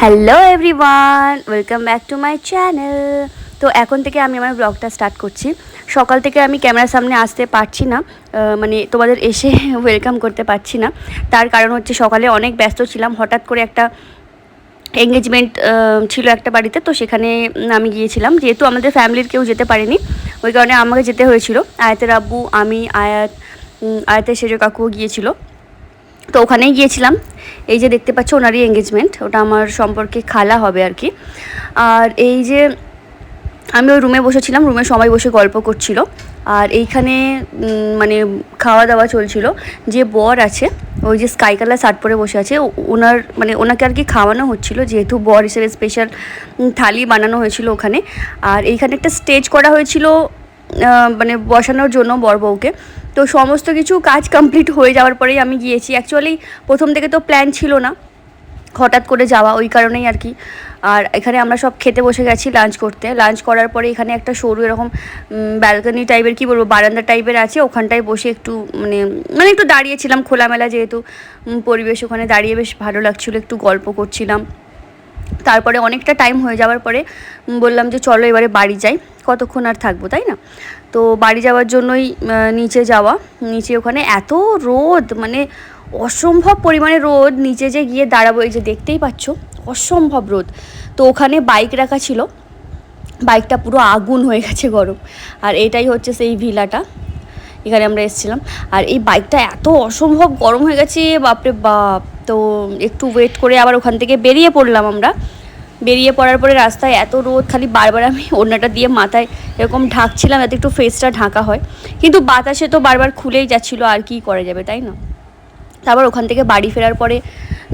Hello everyone, welcome back to my channel. তো এখন থেকে আমি আমার ব্লগটা স্টার্ট করছি। সকাল থেকে আমি ক্যামেরার সামনে আসতে পারছি না, মানে তোমাদের এসে ওয়েলকাম করতে পারছি না। তার কারণ হচ্ছে সকালে অনেক ব্যস্ত ছিলাম, হঠাৎ করে একটা এঙ্গেজমেন্ট ছিল একটা বাড়িতে, তো সেখানে আমি গিয়েছিলাম। যেহেতু আমাদের ফ্যামিলির কেউ যেতে পারেনি, ওই কারণে আমাকে যেতে হয়েছিল। আয়াতের আব্বু, আমি, আয়াতের সেজো কাকুও গিয়েছিল, তো ওখানেই গিয়েছিলাম। এই যে দেখতে পাচ্ছ ওনারই এঙ্গেজমেন্ট, ওটা আমার সম্পর্কে খালা হবে আর কি। আর এই যে আমি ওই রুমে বসেছিলাম, রুমে সবাই বসে গল্প করছিল। আর এইখানে মানে খাওয়া দাওয়া চলছিল। যে বর আছে, ওই যে স্কাই কালার শার্ট পরে বসে আছে, ওনার মানে ওনাকে আর কি খাওয়ানো হচ্ছিল, যেহেতু বর হিসেবে স্পেশাল থালি বানানো হয়েছিল ওখানে। আর এইখানে একটা স্টেজ করা হয়েছিল মানে বসানোর জন্য বর বউকে। তো সমস্ত কিছু কাজ কমপ্লিট হয়ে যাওয়ার পরেই আমি গিয়েছি। অ্যাকচুয়ালি প্রথম থেকে তো প্ল্যান ছিল না, হঠাৎ করে যাওয়া, ওই কারণেই আর কি। আর এখানে আমরা সব খেতে বসে গেছি লাঞ্চ করতে। লাঞ্চ করার পরে এখানে একটা সরু এরকম ব্যালকনি টাইপের, কি বলবো, বারান্দা টাইপের আছে, ওখানটায় বসে একটু মানে মানে একটু দাঁড়িয়েছিলাম, খোলামেলা যেহেতু পরিবেশ, ওখানে দাঁড়িয়ে বেশ ভালো লাগছিলো, একটু গল্প করছিলাম। তারপরে অনেকটা টাইম হয়ে যাওয়ার পরে বললাম যে চলো এবারে বাড়ি যাই, কতক্ষণ আর থাকবো, তাই না? তো বাড়ি যাওয়ার জন্যই নিচে যাওয়া। নিচে ওখানে এত রোদ, মানে অসম্ভব পরিমাণে রোদ। নিচে যে গিয়ে দাঁড়াবো, এই যে দেখতেই পাচ্ছ অসম্ভব রোদ। তো ওখানে বাইক রাখা ছিল, বাইকটা পুরো আগুন হয়ে গেছে গরম। আর এটাই হচ্ছে সেই ভিলাটা, এখানে আমরা এসেছিলাম। আর এই বাইকটা এত অসম্ভব গরম হয়ে গেছে, বাপরে বাপ। তো একটু ওয়েট করে আবার ওখান থেকে বেরিয়ে পড়লাম আমরা। বেরিয়ে পড়ার পরে রাস্তায় এত রোদ, খালি বারবার আমি ওড়নাটা দিয়ে মাথায় এরকম ঢাকছিলাম যাতে একটু ফেসটা ঢাকা হয়, কিন্তু বাতাসে তো বারবার খুলেই যাচ্ছিলো, আর কি করা যাবে, তাই না? তারপর ওখান থেকে বাড়ি ফেরার পরে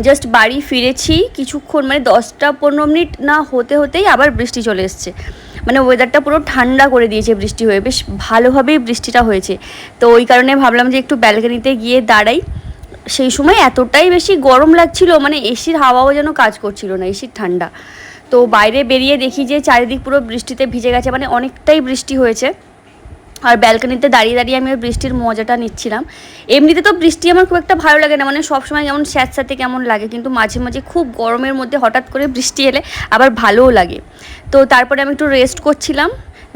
জাস্ট বাড়ি ফিরেছি কিছুক্ষণ, মানে 10-15 মিনিট না হতে হতেই আবার বৃষ্টি চলে এসছে। মানে ওয়েদারটা পুরো ঠান্ডা করে দিয়েছে বৃষ্টি হয়ে, বেশ ভালোভাবেই বৃষ্টিটা হয়েছে। তো ওই কারণে ভাবলাম যে একটু ব্যালকনিতে গিয়ে দাঁড়াই। সেই সময় এতটাই বেশি গরম লাগছিল, মানে এসির হাওয়াও যেন কাজ করছিল না, এসির ঠান্ডা। তো বাইরে বেরিয়ে দেখি যে চারিদিক পুরো বৃষ্টিতে ভিজে গেছে, মানে অনেকটাই বৃষ্টি হয়েছে। আর ব্যালকনিতে দাঁড়িয়ে দাঁড়িয়ে আমি ওই বৃষ্টির মজাটা নিচ্ছিলাম। এমনিতে তো বৃষ্টি আমার খুব একটা ভালো লাগে না, মানে সবসময় যেমন স্যাঁতস্যাঁতে কেমন লাগে, কিন্তু মাঝে মাঝে খুব গরমের মধ্যে হঠাৎ করে বৃষ্টি এলে আবার ভালোও লাগে। তো তারপরে আমি একটু রেস্ট করছিলাম।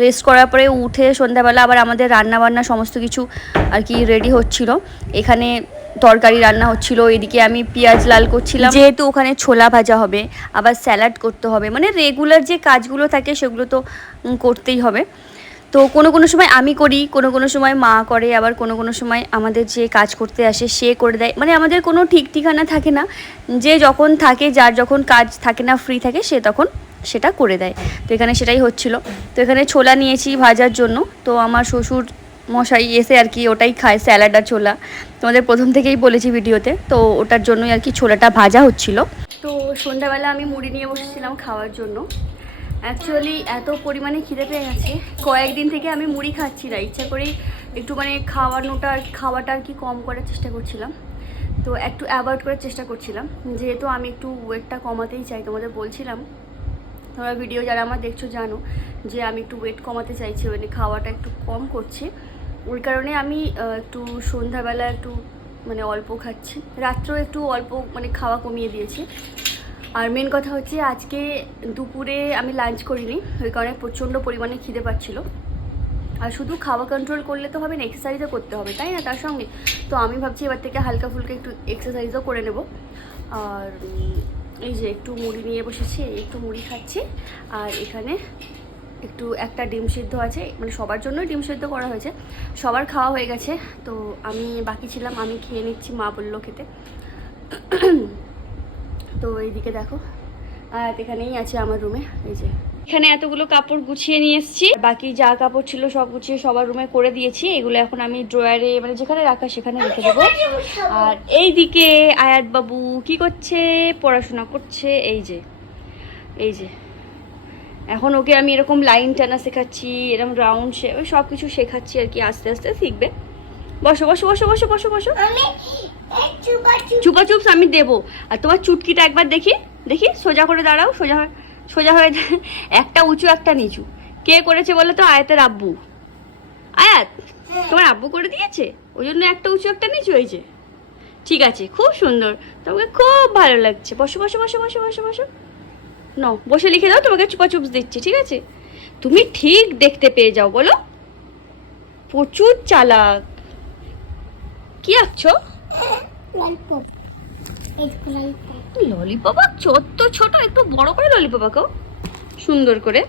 রেস্ট করার পরে উঠে সন্ধ্যাবেলা আবার আমাদের রান্নাবান্না সমস্ত কিছু আর কি রেডি হচ্ছিল। এখানে তরকারি রান্না হচ্ছিল, এদিকে আমি পেঁয়াজ লাল করছিলাম, যেহেতু ওখানে ছোলা ভাজা হবে, আবার স্যালাড করতে হবে, মানে রেগুলার যে কাজগুলো থাকে সেগুলো তো করতেই হবে। তো কোনো কোনো সময় আমি করি, কোনো কোনো সময় মা করে, আবার কোনো কোনো সময় আমাদের যে কাজ করতে আসে সে করে দেয়। মানে আমাদের কোনো ঠিক ঠিকানা থাকে না, যে যখন থাকে, যার যখন কাজ থাকে না, ফ্রি থাকে, সে তখন সেটা করে দেয়। তো এখানে সেটাই হচ্ছিল। তো এখানে ছোলা নিয়েছি ভাজার জন্য। তো আমার শ্বশুর মশাই এসে আর কি ওটাই খায়, স্যালাড আর ছোলা, তোমাদের প্রথম থেকেই বলেছি ভিডিওতে। তো ওটার জন্যই আর কি ছোলাটা ভাজা হচ্ছিল। তো সন্ধ্যাবেলা আমি মুড়ি নিয়ে বসেছিলাম খাওয়ার জন্য। অ্যাকচুয়ালি এত পরিমাণে খিদে পেয়ে গেছে, কয়েকদিন থেকে আমি মুড়ি খাচ্ছি না, ইচ্ছা করেই একটু মানে খাওয়াটা আর কি কম করার চেষ্টা করছিলাম। তো একটু অ্যাভয়েড করার চেষ্টা করছিলাম, যেহেতু আমি একটু ওয়েটটা কমাতেই চাই। তোমাদের বলছিলাম, তোমরা ভিডিও যারা আমার দেখছো জানো যে আমি একটু ওয়েট কমাতে চাইছি, মানে খাওয়াটা একটু কম করছি। ওই কারণে আমি একটু সন্ধ্যাবেলা একটু মানে অল্প খাচ্ছি, রাত্রেও একটু অল্প মানে খাওয়া কমিয়ে দিয়েছি। আর মেন কথা হচ্ছে আজকে দুপুরে আমি লাঞ্চ করিনি, ওই কারণে প্রচণ্ড পরিমাণে খিদে পাচ্ছিলো। আর শুধু খাওয়া কন্ট্রোল করলে তো হবে না, এক্সারসাইজও করতে হবে, তাই না, তার সঙ্গে। তো আমি ভাবছি এবার থেকে হালকা ফুলকা একটু এক্সারসাইজও করে নেব। আর এই যে একটু মুড়ি নিয়ে বসেছি, একটু মুড়ি খাচ্ছি। আর এখানে একটু একটা ডিম সিদ্ধ আছে, মানে সবার জন্যই ডিম সিদ্ধ করা হয়েছে, সবার খাওয়া হয়ে গেছে। তো আমি বাকি ছিলাম, আমি খেয়ে নিচ্ছি, মা বললো খেতে। তো এইদিকে দেখো, আর এখানেই আছে আমার রুমে। এই যে এখানে এতগুলো কাপড় গুছিয়ে নিয়ে এসেছি, বাকি যা কাপড় ছিল সব গুছিয়ে সবার রুমে করে দিয়েছি। এগুলো এখন আমি ড্রয়ারে মানে যেখানে রাখা সেখানে রেখে দেবো। আর এইদিকে আয়াত বাবু কি করছে, পড়াশোনা করছে। এই যে এখন ওকে আমি এরকম লাইন টানা শেখাচ্ছি, এরকম রাউন্ড সব কিছু শেখাচ্ছি আর কি, আস্তে আস্তে শিখবে। বসো বসো বসো বসো বসো বসো, চুপা চুপস আমি দেবো। আর তোমার চুটকিটা একবার দেখি দেখি, সোজা করে দাঁড়াও, সোজা হয়ে একটা উঁচু একটা নিচু। কে করেছে বলো তো? আয়াতের আব্বু। আয়াত তোমার আব্বু করে দিয়েছে, ওই জন্য একটা উঁচু একটা নিচু হয়েছে। ঠিক আছে, খুব সুন্দর, তোমাকে খুব ভালো লাগছে। বসো বসো বসো বসো বসো বসো, নাও বসে লিখে দাও, তোমাকে চুপা চুপ দিচ্ছি, ঠিক আছে? তুমি ঠিক দেখতে পেয়ে যাও, বলো। প্রচুর চালাক। কি আঁকছো? ললিপপ আঁকছো? তো ছোট, একটু বড় করে ললিপপ আঁকো সুন্দর করে।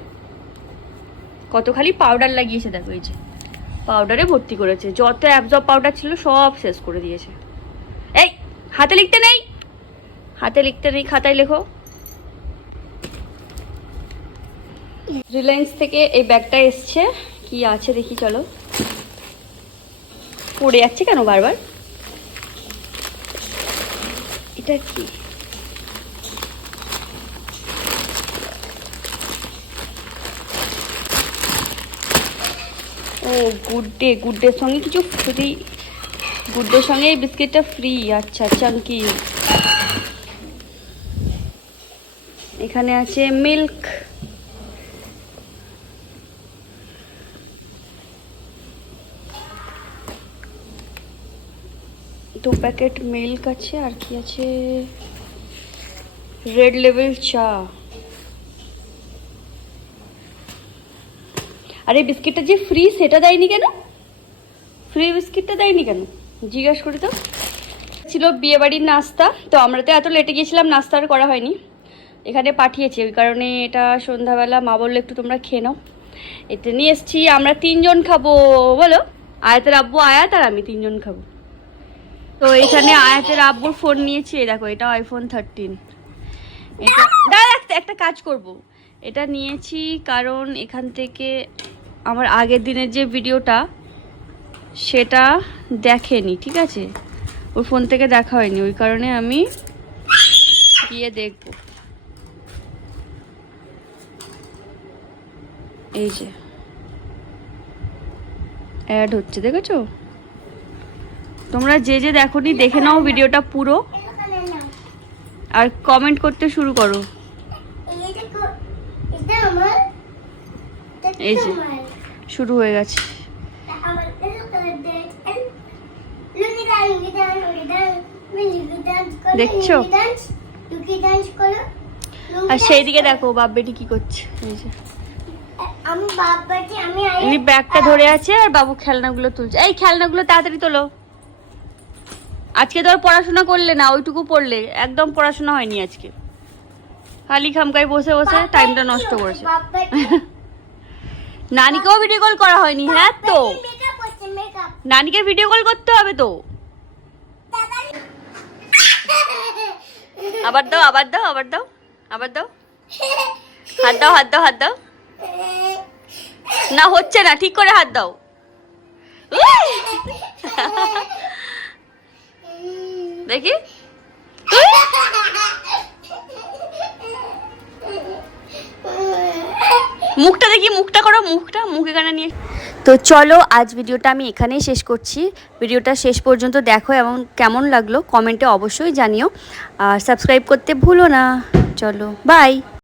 কত খালি পাউডার লাগিয়েছে দেখো, এই যে পাউডারে ভর্তি করেছে, যত অ্যাবজর্ব পাউডার ছিল সব শেষ করে দিয়েছে। এই হাতে লিখতে নেই, হাতে লিখতে নেই, খাতায় লেখো। রিলায়েন্স থেকে এই ব্যাগটা এসছে, কি আছে দেখি, চলো। পড়ে যাচ্ছে কেন বারবার? এটা কি? ও গুড ডে, গুড ডের সঙ্গে কিছু ফ্রি, গুড ডের সঙ্গে এই বিস্কিটটা ফ্রি। আচ্ছা চাঙ্কি। এখানে আছে মিল্ক, দু প্যাকেট মিল্ক আছে, আর কি আছে, রেড লেবেল চা। আরে বিস্কিটটা যে ফ্রি সেটা দেয়নি কেন? ফ্রি বিস্কিটটা দেয়নি কেন জিজ্ঞাসা করি তো। ছিল বিয়ে বাড়ির নাস্তা, তো আমরা তো এত লেটে গিয়েছিলাম, নাস্তা আর করা হয়নি, এখানে পাঠিয়েছি, ওই কারণে এটা সন্ধ্যাবেলা মা বললো একটু তোমরা খেয়ে নাও। এটা নিয়ে এসছি, আমরা 3 জন খাবো, বলো। আয়াতের আব্বু, আয়াত আর আমি 3 জন খাবো। তো এখানে আয়াতের আব্বুর ফোন নিয়েছি, দেখো এটা আইফোন 13। এটা দাঁড়া, একটা কাজ করব, এটা নিয়েছি কারণ এখান থেকে আমার আগের দিনের যে ভিডিওটা সেটা দেখেনি, ঠিক আছে, ওর ফোন থেকে দেখা হয়নি, ওই কারণে আমি গিয়ে দেখব। এই যে অ্যাড হচ্ছে, দেখেছো? তোমরা যে যে দেখোনি দেখে নাও ভিডিওটা পুরো, আর কমেন্ট করতে শুরু করো। এই যে শুরু হয়ে গেছে। দেখছো? আর সেই দিকে দেখো বাপ বেটি কি করছে, এই যে ইনি ব্যাগটা ধরে আছে আর বাবু খেলনাগুলো তুলছে। এই খেলনাগুলো তাড়াতাড়ি তোলো। আজকে তো আর পড়াশোনা করলে না, ওইটুকু পড়লে, একদম পড়াশোনা হয়নি আজকে, খালি খামকায় বসে বসে টাইমটা নষ্ট করেছে। নানিকেও ভিডিও কল করা হয়নি। হ্যাঁ তো নানিকে ভিডিও কল করতে হবে তো। আবার দাও, আবার দাও, আবার দাও, আবার দাও, হাত দাও, হাত দাও, হাত দাও। না হচ্ছে না, ঠিক করে হাত দাও। দেখি মুখটা দেখি, মুখটা করো, মুখটা, মুখ এখানে নিয়ে। তো চলো আজ ভিডিওটা আমি এখানেই শেষ করছি। ভিডিওটা শেষ পর্যন্ত দেখো এবং কেমন লাগলো কমেন্টে অবশ্যই জানিও, আর সাবস্ক্রাইব করতে ভুলো না। চলো বাই।